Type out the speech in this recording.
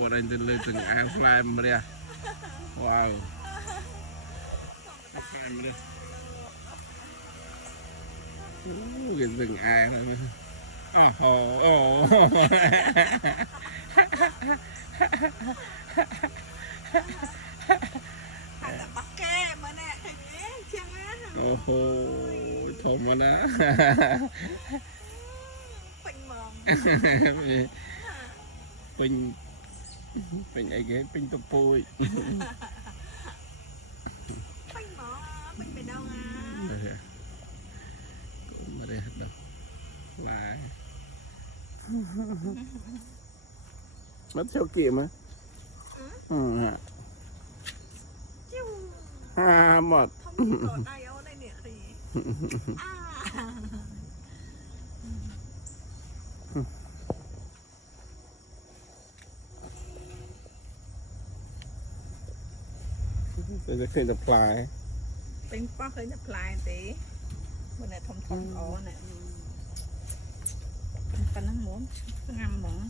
ปวดอะไรจนเลยถึงอ่างฟลายมาเลยว้าวฟลายมาเลยกินถึงอ่างเลยอ๋อโอ้แต่ปักแก้มาเนี่ยทีนี้เชียงนะโอ้โหชมมานะเป็นมองเป็นไอ้เก๋เป็นตัวปุยเป็นมองเป็นไปđâu à cũng mà đây đâu lại mất theo kịp mà hả ha một không còn đây ở đây nè thì tôi sẽ khơi tập lại เป็นป้าเคยจะพลายตีวันไหนทอมอ๋อเนี่ยเป็นกันนั่งหมุนงามหมอง